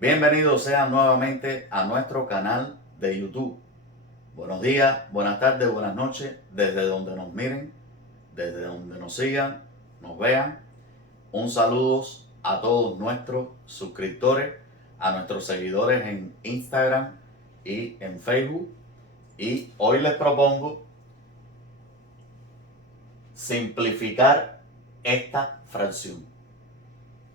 Bienvenidos sean nuevamente a nuestro canal de YouTube. Buenos días, buenas tardes, buenas noches, desde donde nos miren, desde donde nos sigan, nos vean. Un saludo a todos nuestros suscriptores, a nuestros seguidores en Instagram y en Facebook. Y hoy les propongo simplificar esta fracción.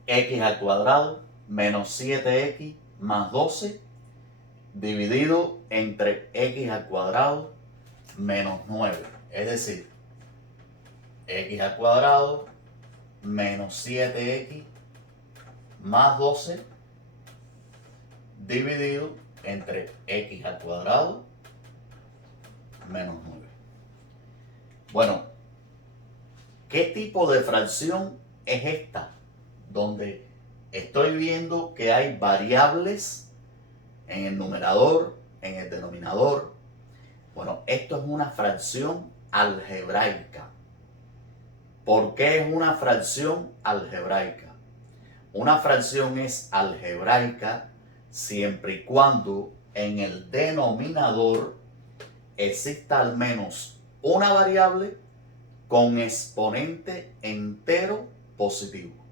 X al cuadrado menos 7x más 12 dividido entre x al cuadrado menos 9. Es decir, x al cuadrado menos 7x más 12 dividido entre x al cuadrado menos 9. Bueno, ¿qué tipo de fracción es esta? Donde estoy viendo que hay variables en el numerador, en el denominador. Bueno, esto es una fracción algebraica. ¿Por qué es una fracción algebraica? Una fracción es algebraica siempre y cuando en el denominador exista al menos una variable con exponente entero positivo.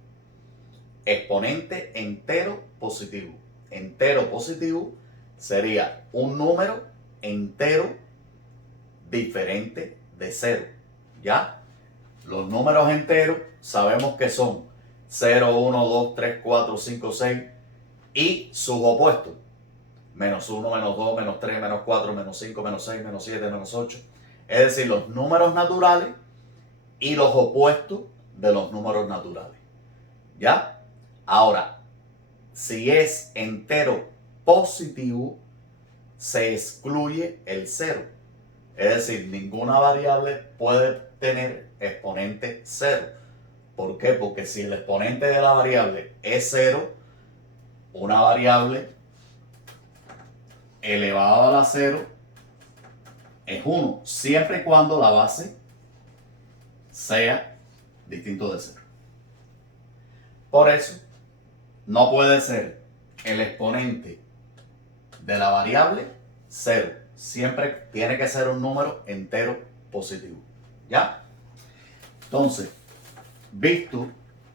Exponente entero positivo. Entero positivo sería un número entero diferente de 0. ¿Ya? Los números enteros sabemos que son 0, 1, 2, 3, 4, 5, 6 y sus opuestos. Menos 1, menos 2, menos 3, menos 4, menos 5, menos 6, menos 7, menos 8. Es decir, los números naturales y los opuestos de los números naturales. ¿Ya? Ahora, si es entero positivo, se excluye el 0. Es decir, ninguna variable puede tener exponente 0. ¿Por qué? Porque si el exponente de la variable es 0, una variable elevada a la 0 es 1, siempre y cuando la base sea distinto de 0. Por eso, no puede ser el exponente de la variable 0. Siempre tiene que ser un número entero positivo. ¿Ya? Entonces, visto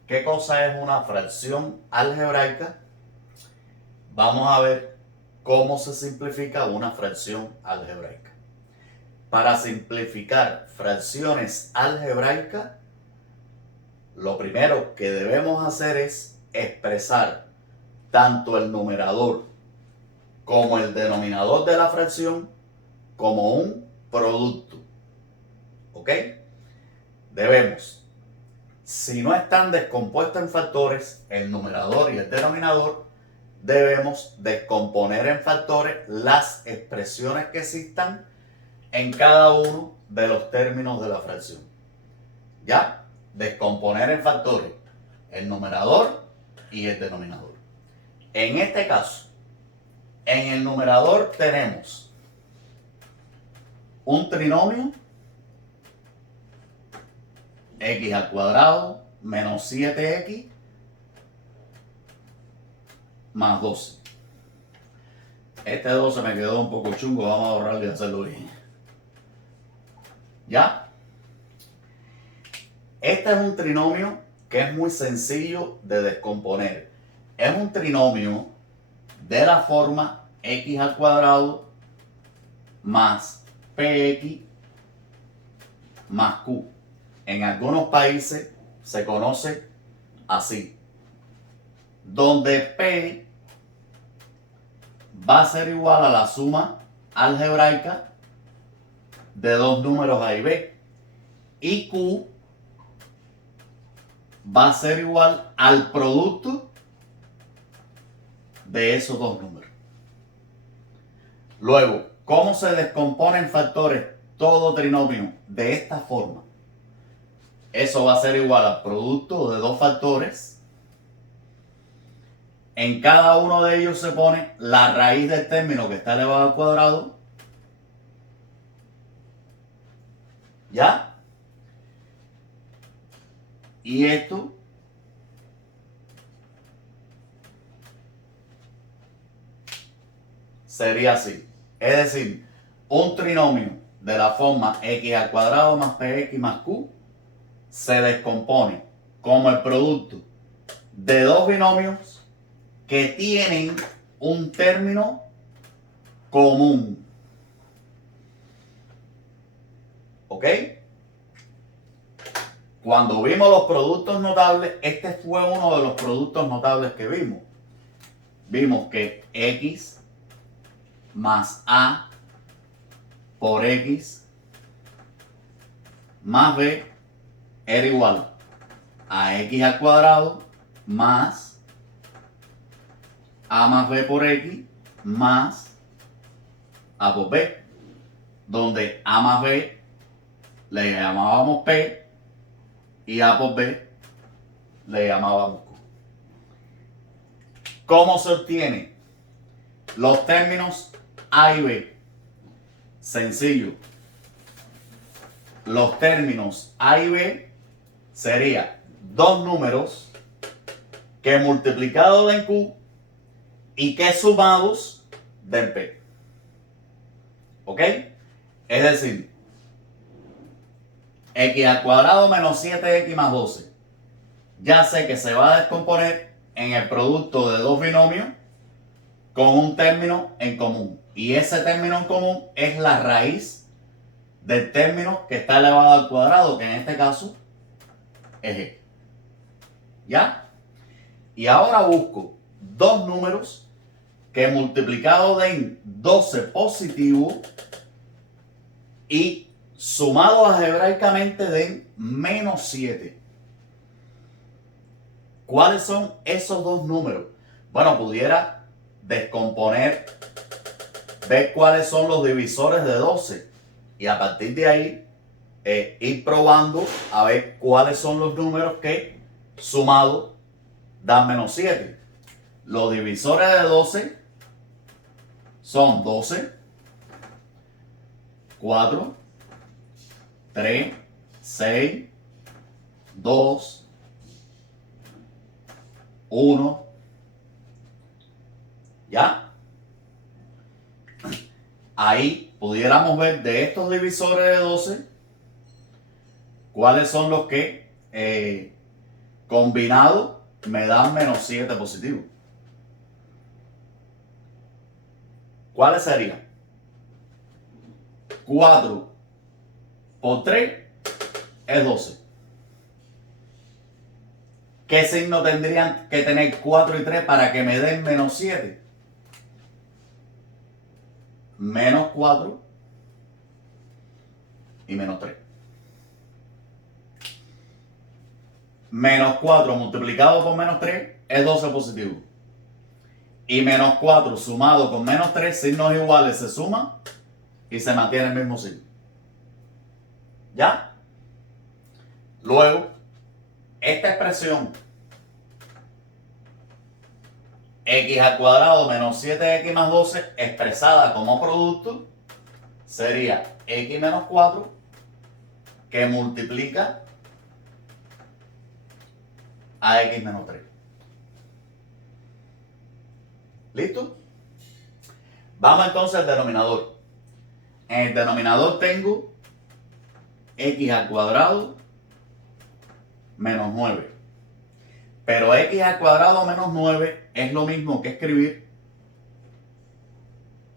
qué cosa es una fracción algebraica, vamos a ver cómo se simplifica una fracción algebraica. Para simplificar fracciones algebraicas, lo primero que debemos hacer es expresar tanto el numerador como el denominador de la fracción como un producto. ¿Ok? Debemos, si no están descompuestos en factores, el numerador y el denominador, debemos descomponer en factores las expresiones que existan en cada uno de los términos de la fracción. ¿Ya? Descomponer en factores el numerador y el denominador. En este caso, en el numerador tenemos un trinomio, x al cuadrado menos 7x más 12. Este 12 me quedó un poco chungo, vamos a ahorrarle y hacerlo bien. ¿Ya? Este es un trinomio que es muy sencillo de descomponer. Es un trinomio de la forma x al cuadrado más px más q. En algunos países se conoce así, donde p va a ser igual a la suma algebraica de dos números a y b, y q va a ser igual al producto de esos dos números. Luego, ¿cómo se descompone en factores todo trinomio de esta forma? Eso va a ser igual al producto de dos factores. En cada uno de ellos se pone la raíz del término que está elevado al cuadrado. ¿Ya? Y esto sería así. Es decir, un trinomio de la forma x al cuadrado más px más q se descompone como el producto de dos binomios que tienen un término común. ¿Ok? Cuando vimos los productos notables, este fue uno de los productos notables que vimos. Vimos que x más a por x más b era igual a x al cuadrado más a más b por x más a por b, donde a más b le llamábamos p y a por b le llamábamos q. ¿Cómo se obtiene los términos a y b? Sencillo. Los términos a y b serían dos números que multiplicados den q y que sumados den p. ¿Ok? Es decir, x al cuadrado menos 7x más 12. Ya sé que se va a descomponer en el producto de dos binomios con un término en común. Y ese término en común es la raíz del término que está elevado al cuadrado, que en este caso es x. ¿Ya? Y ahora busco dos números que multiplicados den 12 positivo y sumados algebraicamente den menos 7. ¿Cuáles son esos dos números? Bueno, pudiera descomponer, ver cuáles son los divisores de 12 y a partir de ahí ir probando a ver cuáles son los números que sumados dan menos 7. Los divisores de 12 son 12, 4, 3, 6, 2, 1. ¿Ya? Ahí pudiéramos ver de estos divisores de 12 cuáles son los que combinados me dan menos 7 positivo. ¿Cuáles serían? 4 por 3 es 12. ¿Qué signo tendrían que tener 4 y 3 para que me den menos 7? Menos 4 y menos 3. Menos 4 multiplicado por menos 3 es 12 positivo. Y menos 4 sumado con menos 3, signos iguales, se suma y se mantiene el mismo signo. ¿Ya? Luego, esta expresión x al cuadrado menos 7x más 12 expresada como producto sería x menos 4 que multiplica a x menos 3. ¿Listo? Vamos entonces al denominador. En el denominador tengo x al cuadrado menos 9. Pero x al cuadrado menos 9 es lo mismo que escribir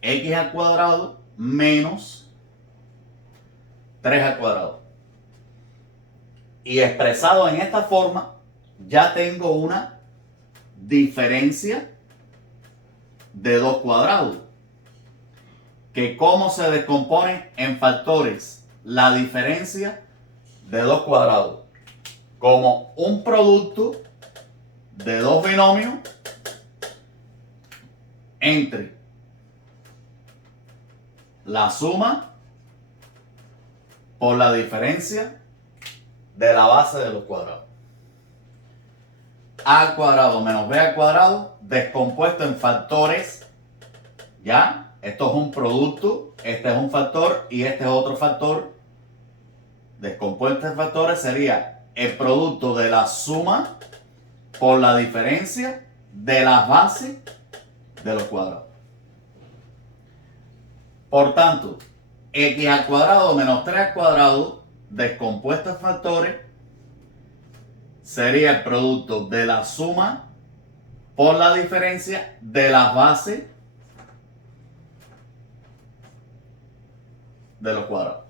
x al cuadrado menos 3 al cuadrado. Y expresado en esta forma, ya tengo una diferencia de 2 cuadrados. Que cómo se descompone en factores la diferencia de 2 cuadrados. Como un producto de dos binomios entre la suma por la diferencia de la base de los cuadrados. A al cuadrado menos b al cuadrado descompuesto en factores. ¿Ya? Esto es un producto, este es un factor y este es otro factor. Descompuesto en factores sería el producto de la suma por la diferencia de las bases de los cuadrados. Por tanto, x al cuadrado menos 3 al cuadrado descompuesto en factores sería el producto de la suma por la diferencia de las bases de los cuadrados.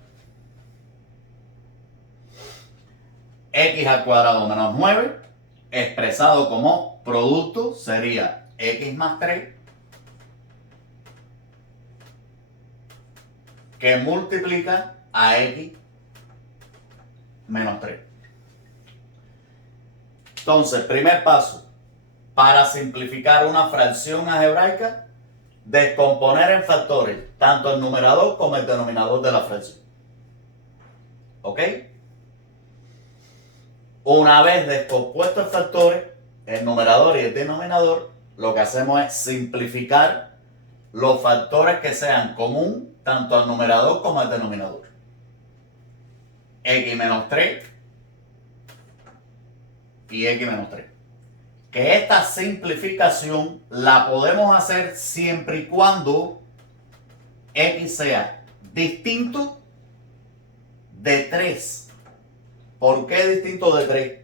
X al cuadrado menos 9 expresado como producto sería x más 3 que multiplica a x menos 3. Entonces, primer paso, para simplificar una fracción algebraica, descomponer en factores tanto el numerador como el denominador de la fracción. ¿Ok? Una vez descompuestos en factores, el numerador y el denominador, lo que hacemos es simplificar los factores que sean común tanto al numerador como al denominador. X menos 3 y x menos 3. Que esta simplificación la podemos hacer siempre y cuando x sea distinto de 3. ¿Por qué distinto de 3?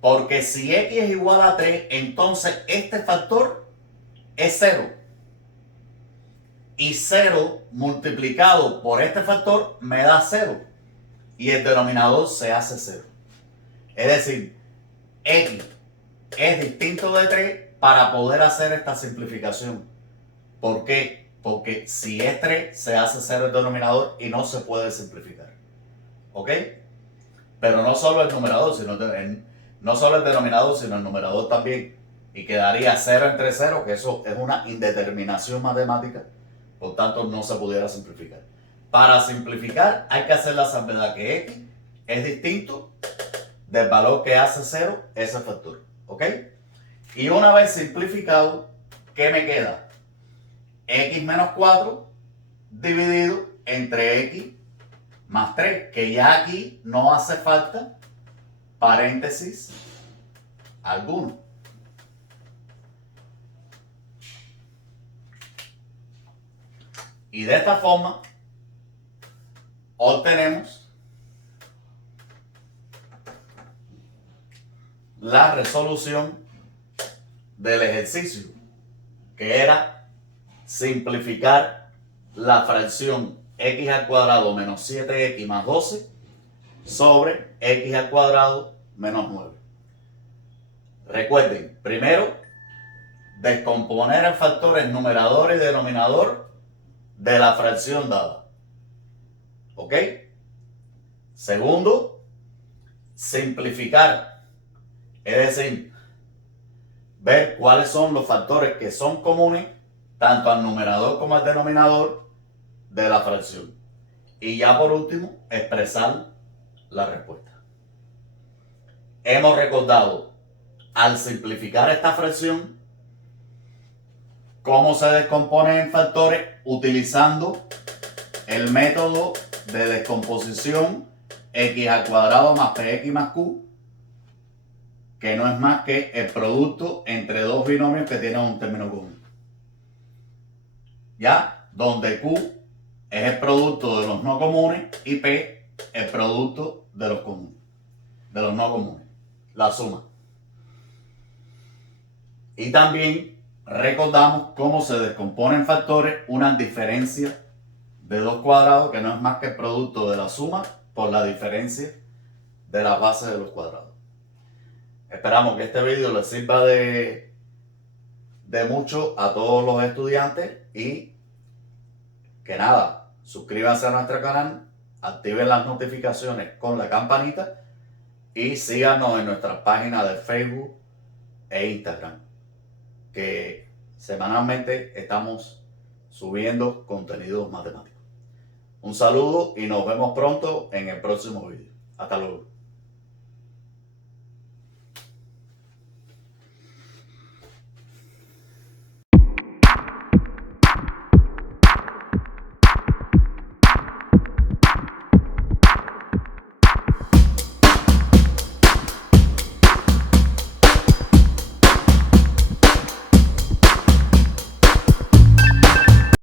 Porque si x es igual a 3, entonces este factor es 0. Y 0 multiplicado por este factor me da 0. Y el denominador se hace 0. Es decir, x es distinto de 3 para poder hacer esta simplificación. ¿Por qué? Porque si es 3, se hace 0 el denominador y no se puede simplificar. ¿Ok? Pero no solo el numerador, no solo el denominador, sino el numerador también. Y quedaría 0 entre 0, que eso es una indeterminación matemática. Por tanto, no se pudiera simplificar. Para simplificar, hay que hacer la salvedad que x es distinto del valor que hace 0 ese factor. ¿Ok? Y una vez simplificado, ¿qué me queda? X menos 4 dividido entre x más 3, que ya aquí no hace falta paréntesis alguno. Y de esta forma obtenemos la resolución del ejercicio, que era simplificar la fracción x al cuadrado menos 7x más 12 sobre x al cuadrado menos 9. Recuerden, primero, descomponer en factores numerador y denominador de la fracción dada. ¿Ok? Segundo, simplificar, es decir, ver cuáles son los factores que son comunes tanto al numerador como al denominador de la fracción. Y ya por último, expresar la respuesta. Hemos recordado, al simplificar esta fracción, cómo se descompone en factores utilizando el método de descomposición x al cuadrado más px más q, que no es más que el producto entre dos binomios que tienen un término común. ¿Ya? Donde q es el producto de los no comunes y p el producto de los comunes, de los no comunes, la suma. Y también recordamos cómo se descompone en factores una diferencia de dos cuadrados, que no es más que el producto de la suma por la diferencia de las bases de los cuadrados. Esperamos que este vídeo les sirva de mucho a todos los estudiantes y que nada, suscríbanse a nuestro canal, activen las notificaciones con la campanita y síganos en nuestras páginas de Facebook e Instagram, que semanalmente estamos subiendo contenidos matemáticos. Un saludo y nos vemos pronto en el próximo vídeo. Hasta luego.